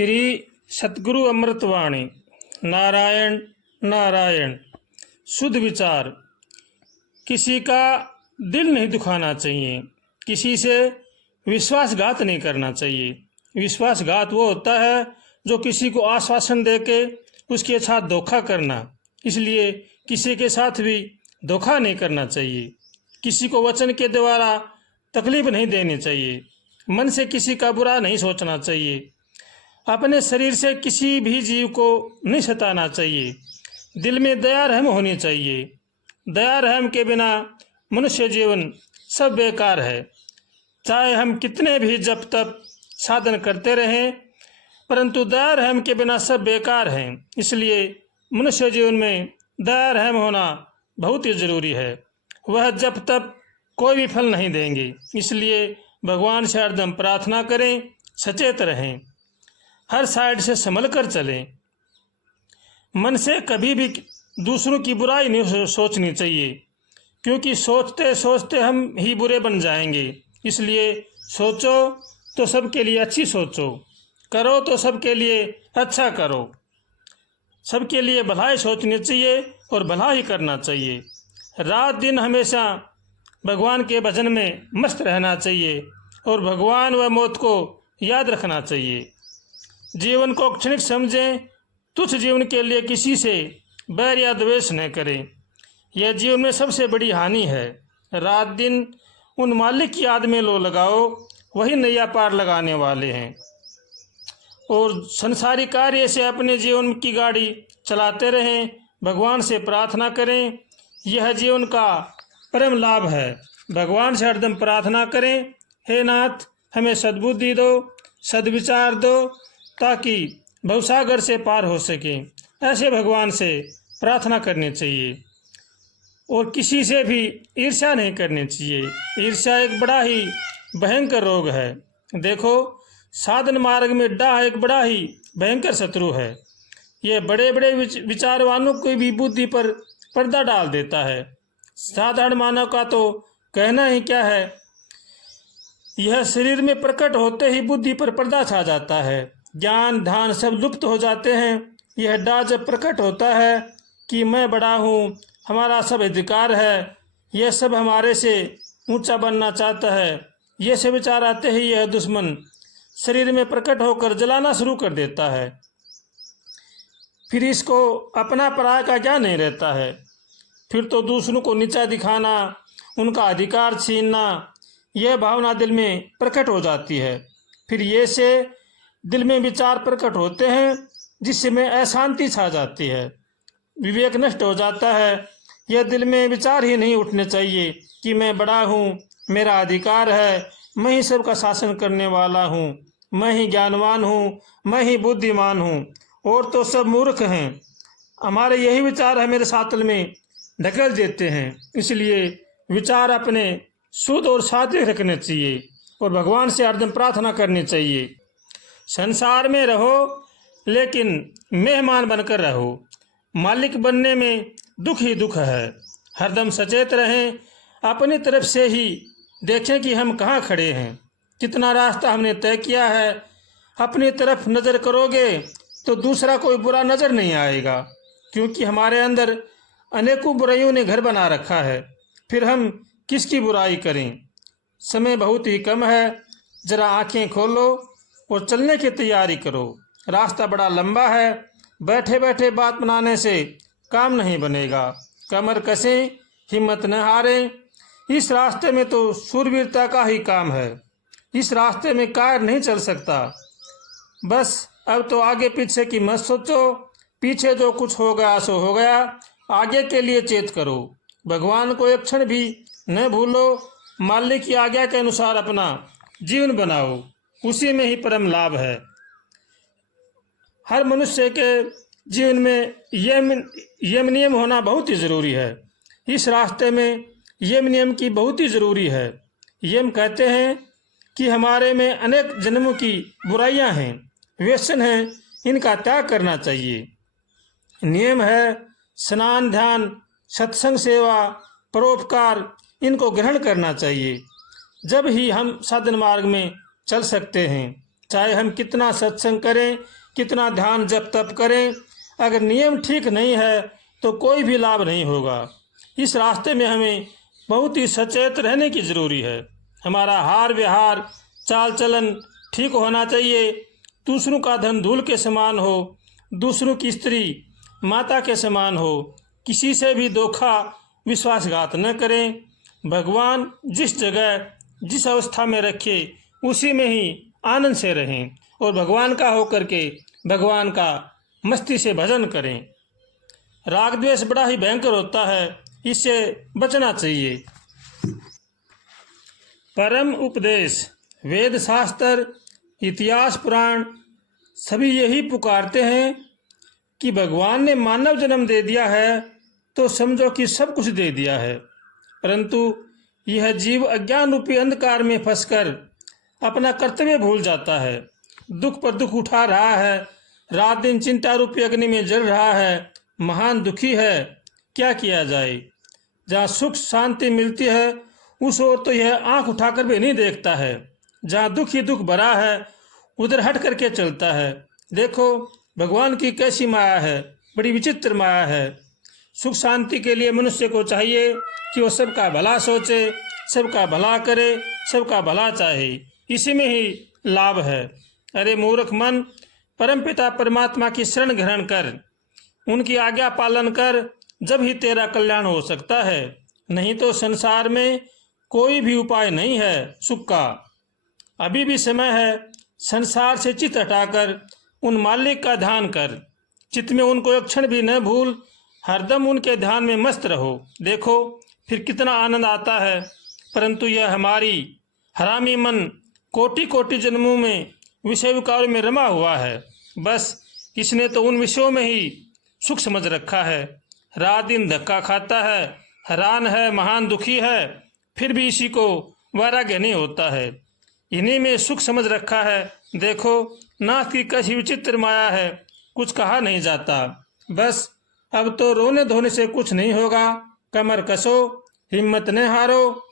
श्री सतगुरु अमृतवाणी। नारायण नारायण। शुद्ध विचार। किसी का दिल नहीं दुखाना चाहिए, किसी से विश्वासघात नहीं करना चाहिए। विश्वासघात वो होता है जो किसी को आश्वासन देके उसके साथ धोखा करना। इसलिए किसी के साथ भी धोखा नहीं करना चाहिए। किसी को वचन के द्वारा तकलीफ नहीं देनी चाहिए। मन से किसी का बुरा नहीं सोचना चाहिए। अपने शरीर से किसी भी जीव को नहीं सताना चाहिए। दिल में दया रहम होनी चाहिए। दया रहम के बिना मनुष्य जीवन सब बेकार है। चाहे हम कितने भी जप तप साधन करते रहें, परंतु दया रहम के बिना सब बेकार हैं। इसलिए मनुष्य जीवन में दया रहम होना बहुत ही जरूरी है। वह जप तप कोई भी फल नहीं देंगे। इसलिए भगवान से हरदम प्रार्थना करें, सचेत रहें, हर साइड से संभल कर चलें। मन से कभी भी दूसरों की बुराई नहीं सोचनी चाहिए, क्योंकि सोचते सोचते हम ही बुरे बन जाएंगे। इसलिए सोचो तो सबके लिए अच्छी सोचो, करो तो सबके लिए अच्छा करो। सबके लिए भलाई सोचनी चाहिए और भला ही करना चाहिए। रात दिन हमेशा भगवान के भजन में मस्त रहना चाहिए और भगवान व मौत को याद रखना चाहिए। जीवन को क्षणिक समझें, तुच्छ जीवन के लिए किसी से बैर या द्वेष न करें। यह जीवन में सबसे बड़ी हानि है। रात दिन उन मालिक की याद में लो लगाओ, वही नैया पार लगाने वाले हैं। और संसारी कार्य से अपने जीवन की गाड़ी चलाते रहें, भगवान से प्रार्थना करें। यह जीवन का परम लाभ है। भगवान से हरदम प्रार्थना करें, हे नाथ हमें सद्बुद्धि दो, सद्विचार दो, ताकि भवसागर से पार हो सके। ऐसे भगवान से प्रार्थना करनी चाहिए और किसी से भी ईर्ष्या नहीं करनी चाहिए। ईर्ष्या एक बड़ा ही भयंकर रोग है। देखो, साधन मार्ग में डाह एक बड़ा ही भयंकर शत्रु है। यह बड़े बड़े विचारवानों की भी बुद्धि पर पर्दा डाल देता है। साधारण मानव का तो कहना ही क्या है। यह शरीर में प्रकट होते ही बुद्धि पर पर्दा छा जाता है। ज्ञान ध्यान सब लुप्त हो जाते हैं। यह डाह जब प्रकट होता है कि मैं बड़ा हूँ, हमारा सब अधिकार है, यह सब हमारे से ऊंचा बनना चाहता है, ये सब विचार आते ही यह दुश्मन शरीर में प्रकट होकर जलाना शुरू कर देता है। फिर इसको अपना पराया का क्या नहीं रहता है। फिर तो दूसरों को नीचा दिखाना, उनका अधिकार छीनना, यह भावना दिल में प्रकट हो जाती है। फिर ये से दिल में विचार प्रकट होते हैं, जिसमें अशांति छा जाती है, विवेक नष्ट हो जाता है। यह दिल में विचार ही नहीं उठने चाहिए कि मैं बड़ा हूँ, मेरा अधिकार है, मैं ही सबका शासन करने वाला हूँ, मैं ही ज्ञानवान हूँ, मैं ही बुद्धिमान हूँ, और तो सब मूर्ख हैं। हमारे यही विचार हमारे सातल में ढकेल देते हैं। इसलिए विचार अपने शुद्ध और सात्विक रखने चाहिए और भगवान से हरदम प्रार्थना करनी चाहिए। संसार में रहो लेकिन मेहमान बनकर रहो। मालिक बनने में दुख ही दुख है। हरदम सचेत रहें, अपनी तरफ से ही देखें कि हम कहाँ खड़े हैं, कितना रास्ता हमने तय किया है। अपनी तरफ नज़र करोगे तो दूसरा कोई बुरा नज़र नहीं आएगा, क्योंकि हमारे अंदर अनेकों बुराइयों ने घर बना रखा है। फिर हम किसकी बुराई करें। समय बहुत ही कम है, जरा आंखें खोलो और चलने की तैयारी करो। रास्ता बड़ा लंबा है, बैठे बैठे बात बनाने से काम नहीं बनेगा। कमर कसें, हिम्मत न हारें। इस रास्ते में तो शूरवीरता का ही काम है। इस रास्ते में कार नहीं चल सकता। बस अब तो आगे पीछे की मत सोचो, पीछे जो कुछ हो गया सो हो गया, आगे के लिए चेत करो। भगवान को एक क्षण भी न भूलो। मालिक की आज्ञा के अनुसार अपना जीवन बनाओ, उसी में ही परम लाभ है। हर मनुष्य के जीवन में यम नियम होना बहुत ही जरूरी है। इस रास्ते में यम नियम की बहुत ही जरूरी है। यम कहते हैं कि हमारे में अनेक जन्मों की बुराइयां हैं, व्यसन हैं, इनका त्याग करना चाहिए। नियम है स्नान ध्यान सत्संग सेवा परोपकार, इनको ग्रहण करना चाहिए। जब ही हम साधन मार्ग में चल सकते हैं। चाहे हम कितना सत्संग करें, कितना ध्यान जप तप करें, अगर नियम ठीक नहीं है तो कोई भी लाभ नहीं होगा। इस रास्ते में हमें बहुत ही सचेत रहने की ज़रूरी है। हमारा हार व्यवहार चाल चलन ठीक होना चाहिए। दूसरों का धन धूल के समान हो, दूसरों की स्त्री माता के समान हो। किसी से भी धोखा विश्वासघात न करें। भगवान जिस जगह जिस अवस्था में रखे उसी में ही आनंद से रहें और भगवान का होकर के भगवान का मस्ती से भजन करें। राग द्वेष बड़ा ही भयंकर होता है, इससे बचना चाहिए। परम उपदेश, वेद शास्त्र, इतिहास पुराण सभी यही पुकारते हैं कि भगवान ने मानव जन्म दे दिया है तो समझो कि सब कुछ दे दिया है। परंतु यह जीव अज्ञान रूपी अंधकार में फंसकर अपना कर्तव्य भूल जाता है। दुख पर दुख उठा रहा है, रात दिन चिंता रूपी अग्नि में जल रहा है, महान दुखी है। क्या किया जाए? जहाँ सुख शांति मिलती है उस ओर तो यह आंख उठाकर भी नहीं देखता है। जहाँ दुख ही दुख भरा है उधर हट करके चलता है। देखो भगवान की कैसी माया है, बड़ी विचित्र माया है। सुख शांति के लिए मनुष्य को चाहिए कि वो सबका भला सोचे, सबका भला करे, सबका भला चाहे, इसी में ही लाभ है। अरे मूर्ख मन, परमपिता परमात्मा की शरण ग्रहण कर, उनकी आज्ञा पालन कर, जब ही तेरा कल्याण हो सकता है। नहीं तो संसार में कोई भी उपाय नहीं है सुख का। अभी भी समय है, संसार से चित्त हटाकर उन मालिक का ध्यान कर। चित्त में उनको एक क्षण भी न भूल, हरदम उनके ध्यान में मस्त रहो। देखो फिर कितना आनंद आता है। परंतु यह हमारी हरामी मन कोटि कोटि जन्मों में विषय विकारों में रमा हुआ है। बस इसने तो उन विषयों में ही सुख समझ रखा है। रात दिन धक्का खाता है, हैरान है, महान दुखी है, फिर भी इसी को वैराग्य नहीं होता है। इन्हीं में सुख समझ रखा है। देखो नाथ की कैसी विचित्र माया है, कुछ कहा नहीं जाता। बस अब तो रोने धोने से कुछ नहीं होगा। कमर कसो, हिम्मत न हारो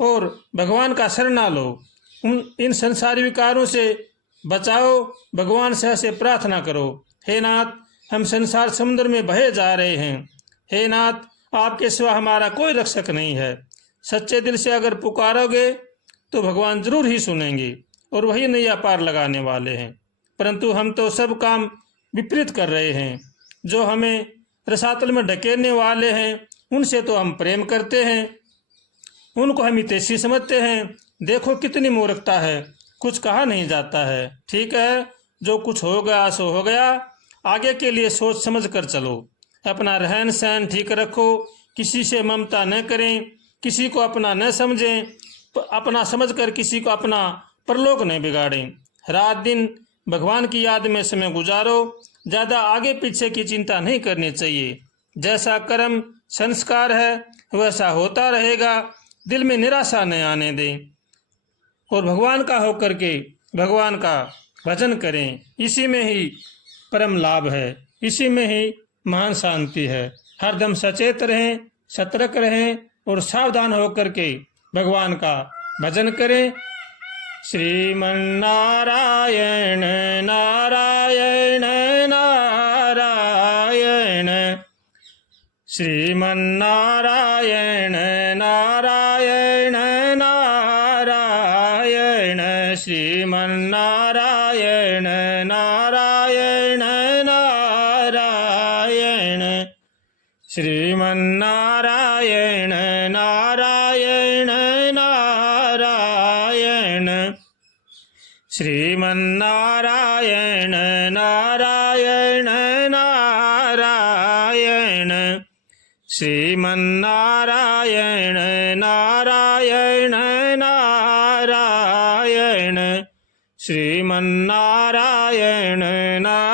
और भगवान का शरणा लो। इन संसारी विकारों से बचाओ, भगवान से प्रार्थना करो। हे नाथ, हम संसार समुद्र में बहे जा रहे हैं। हे नाथ, आपके सिवा हमारा कोई रक्षक नहीं है। सच्चे दिल से अगर पुकारोगे तो भगवान जरूर ही सुनेंगे और वही नैया पार लगाने वाले हैं। परंतु हम तो सब काम विपरीत कर रहे हैं। जो हमें रसातल में ढकेलने वाले हैं उनसे तो हम प्रेम करते हैं, उनको हम हितैषी समझते हैं। देखो कितनी मूर्खता है, कुछ कहा नहीं जाता है। ठीक है, जो कुछ हो गया सो हो गया। आगे के लिए सोच समझ कर चलो। अपना रहन सहन ठीक रखो, किसी से ममता न करें, किसी को अपना न समझें, अपना समझकर किसी को अपना परलोक न बिगाड़ें। रात दिन भगवान की याद में समय गुजारो। ज़्यादा आगे पीछे की चिंता नहीं करनी चाहिए। जैसा कर्म संस्कार है वैसा होता रहेगा। दिल में निराशा न आने दें और भगवान का होकर के भगवान का भजन करें। इसी में ही परम लाभ है, इसी में ही महान शांति है। हरदम सचेत रहें, सतर्क रहें और सावधान होकर के भगवान का भजन करें। श्रीमन्नारायण नारायण नारायण, श्रीमन्नारायण नारायण नारायण, श्रीमन्नारायण नारायण नारायण, श्रीमन्नारायण नारायण नारायण, श्रीमन्नारायण नारायण नारायण, श्रीमन्नारायण नारायण नारायण, श्रीमन्नारायण नारायण।